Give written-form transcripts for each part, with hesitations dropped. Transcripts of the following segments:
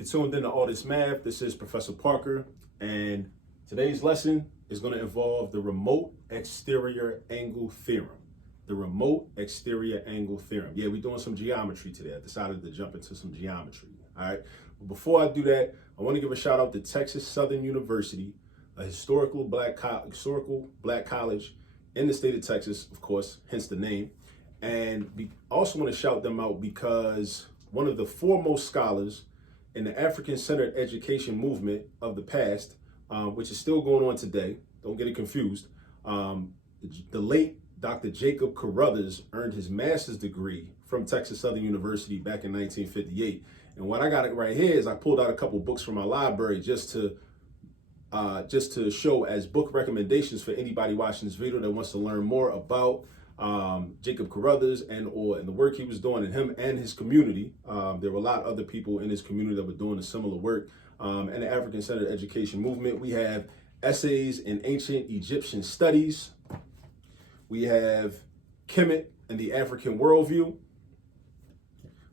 You're tuned into All This Math. This is Professor Parker, and today's lesson is going to involve the remote exterior angle theorem. The remote exterior angle theorem. Yeah, we're doing some geometry today. I decided to jump into some geometry. All right. But before I do that, I want to give a shout out to Texas Southern University, a historical black college in the state of Texas, of course, hence the name. And we also want to shout them out because one of the foremost scholars in the African-centered education movement of the past, which is still going on today, don't get it confused, the late Dr. Jacob Carruthers earned his master's degree from Texas Southern University back in 1958. And what I got it right here is I pulled out a couple books from my library just to show as book recommendations for anybody watching this video that wants to learn more about Jacob Carruthers and the work he was doing, and him and his community. There were a lot of other people in his community that were doing a similar work. And the African-centered education movement. We have essays in ancient Egyptian studies. We have Kemet and the African worldview,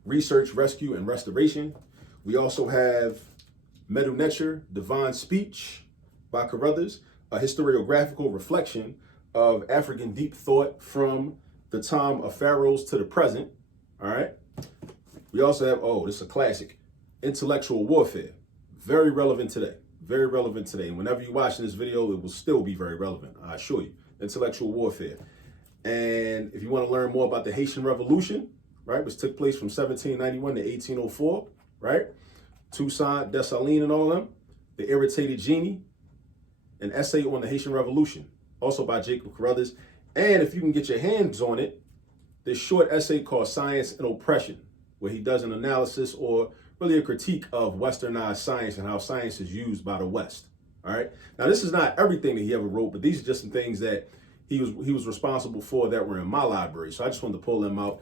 research, rescue, and restoration. We also have Medu Neter, Divine Speech by Carruthers, a historiographical reflection of African deep thought from the time of pharaohs to the present. All right. We also have, this is a classic, Intellectual Warfare. Very relevant today. Very relevant today. And whenever you're watching this video, it will still be very relevant. I assure you. Intellectual Warfare. And if you want to learn more about the Haitian Revolution, right, which took place from 1791 to 1804, right? Toussaint, Dessalines, and all of them. The Irritated Genie, an essay on the Haitian Revolution, also by Jacob Carruthers. And if you can get your hands on it, this short essay called Science and Oppression, where he does an analysis or really a critique of westernized science and how science is used by the West. All right. Now, this is not everything that he ever wrote, but these are just some things that he was responsible for that were in my library. So I just wanted to pull them out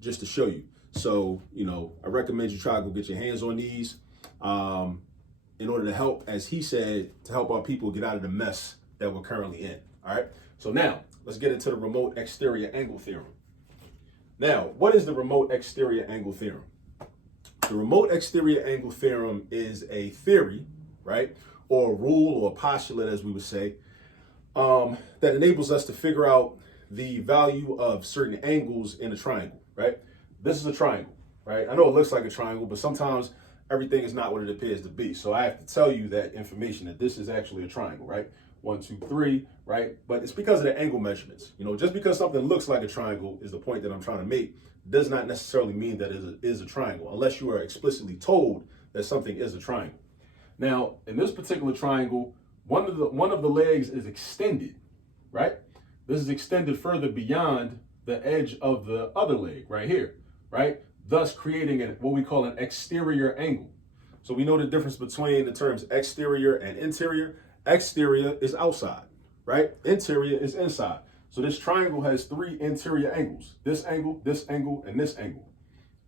just to show you. So, I recommend you try to go get your hands on these in order to help, as he said, to help our people get out of the mess that we're currently in. All right. So now let's get into the remote exterior angle theorem. Now, what is the remote exterior angle theorem? The remote exterior angle theorem is a theory, right, or a rule or a postulate, as we would say, that enables us to figure out the value of certain angles in a triangle, right? This is a triangle, right? I know it looks like a triangle, but sometimes everything is not what it appears to be. So I have to tell you that information, that this is actually a triangle, right? 1, 2, 3, right? But it's because of the angle measurements. Just because something looks like a triangle is the point that I'm trying to make, does not necessarily mean that it is a triangle, unless you are explicitly told that something is a triangle. Now, in this particular triangle, one of the legs is extended, right? This is extended further beyond the edge of the other leg right here, right? Thus creating what we call an exterior angle. So we know the difference between the terms exterior and interior. Exterior is outside, right? Interior is inside. So this triangle has 3 interior angles: this angle, and this angle.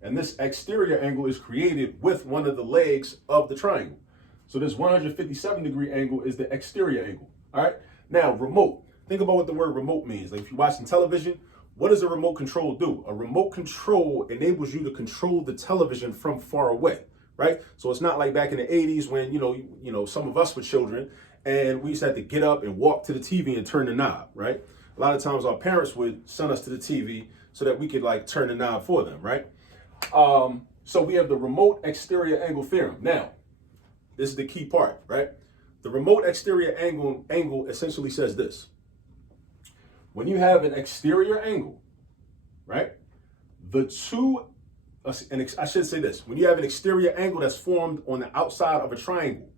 And this exterior angle is created with one of the legs of the triangle. So this 157-degree angle is the exterior angle. All right. Now, remote. Think about what the word remote means. Like if you're watching television, what does a remote control do? A remote control enables you to control the television from far away, right? So it's not like back in the 80s when, some of us were children and we used to have to get up and walk to the TV and turn the knob, right? A lot of times our parents would send us to the TV so that we could turn the knob for them, right? So we have the remote exterior angle theorem. Now, this is the key part, right? The remote exterior angle essentially says this. When you have an exterior angle, right? I should say this. When you have an exterior angle that's formed on the outside of a triangle,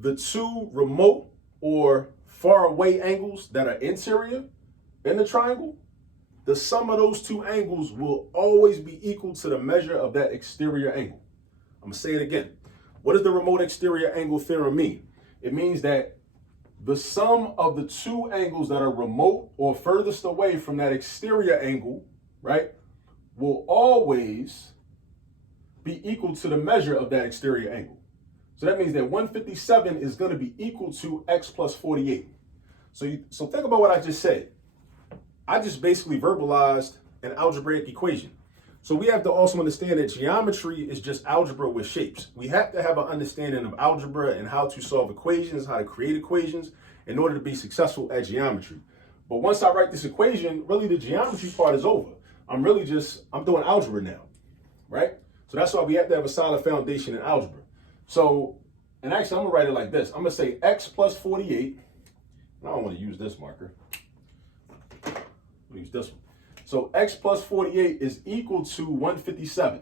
the 2 remote or far away angles that are interior in the triangle, the sum of those 2 angles will always be equal to the measure of that exterior angle. I'm going to say it again. What does the remote exterior angle theorem mean? It means that the sum of the 2 angles that are remote or furthest away from that exterior angle, right, will always be equal to the measure of that exterior angle. So that means that 157 is going to be equal to x plus 48. So think about what I just said. I just basically verbalized an algebraic equation. So we have to also understand that geometry is just algebra with shapes. We have to have an understanding of algebra and how to solve equations, how to create equations in order to be successful at geometry. But once I write this equation, really the geometry part is over. I'm doing algebra now, right? So that's why we have to have a solid foundation in algebra. So, and actually I'm gonna write it like this. I'm gonna say x plus 48. I don't want to use this marker. I'll use this one. So x plus 48 is equal to 157.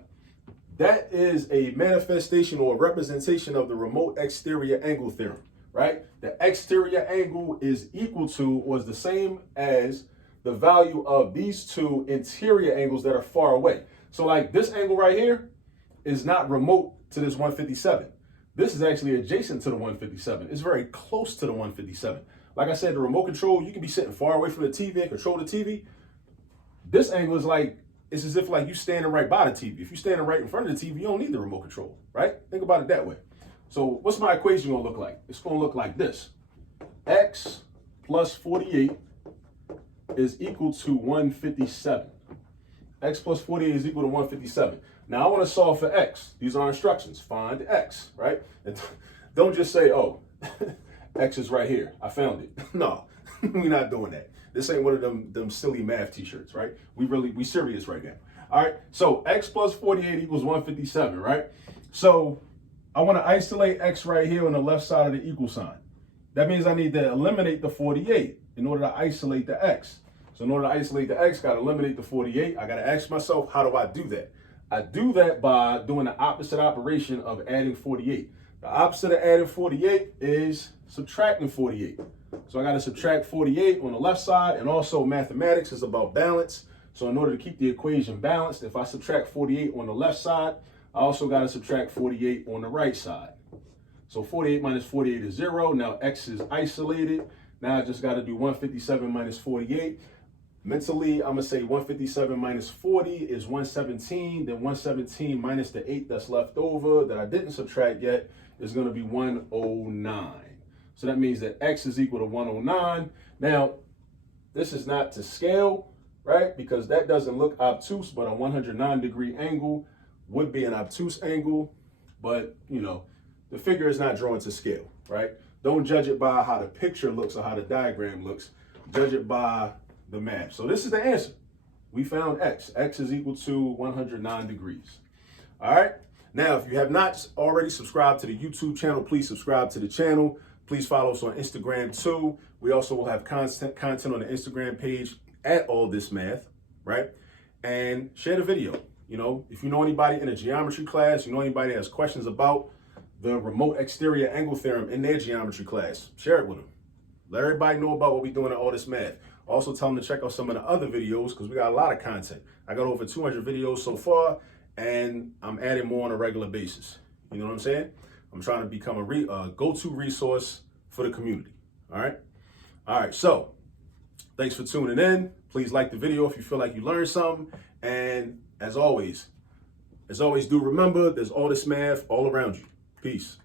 That is a manifestation or a representation of the remote exterior angle theorem, right? The exterior angle is equal to or is the same as the value of these two interior angles that are far away. So like this angle right here is not remote to this 157. This is actually adjacent to the 157. It's very close to the 157. Like I said, the remote control, you can be sitting far away from the TV and control the TV. This angle is like, it's as if like you standing right by the TV. If you're standing right in front of the TV, you don't need the remote control, right? Think about it that way. So what's my equation gonna look like? It's gonna look like this. X plus 48 is equal to 157. X plus 48 is equal to 157. Now I wanna solve for X. These are instructions, find X, right? And don't just say, oh, X is right here, I found it. No, we're not doing that. This ain't one of them silly math t-shirts, right? We serious right now. All right, so X plus 48 equals 157, right? So I want to isolate X right here on the left side of the equal sign. That means I need to eliminate the 48 in order to isolate the X. So in order to isolate the X, got to eliminate the 48. I got to ask myself, how do I do that? I do that by doing the opposite operation of adding 48. The opposite of adding 48 is subtracting 48. So I got to subtract 48 on the left side, and also mathematics is about balance. So in order to keep the equation balanced, if I subtract 48 on the left side, I also got to subtract 48 on the right side. So 48 minus 48 is 0. Now X is isolated. Now I just got to do 157 minus 48. Mentally, I'm going to say 157 minus 40 is 117. Then 117 minus the 8 that's left over that I didn't subtract yet is going to be 109. So that means that X is equal to 109. Now, this is not to scale, right? Because that doesn't look obtuse, but a 109-degree angle would be an obtuse angle. But, you know, the figure is not drawn to scale, right? Don't judge it by how the picture looks or how the diagram looks. Judge it by the math. So this is the answer. We found X. X is equal to 109 degrees. All right. Now, if you have not already subscribed to the YouTube channel, please subscribe to the channel. Please follow us on Instagram too. We also will have content on the Instagram page at All This Math, right? And share the video. You know, if you know anybody in a geometry class, you know anybody that has questions about the remote exterior angle theorem in their geometry class, share it with them. Let everybody know about what we're doing at All This Math. Also tell them to check out some of the other videos because we got a lot of content. I got over 200 videos so far, and I'm adding more on a regular basis. You know what I'm saying? I'm trying to become a go-to resource for the community. All right. All right. So thanks for tuning in. Please like the video if you feel like you learned something. And as always, do remember there's All This Math all around you. Peace.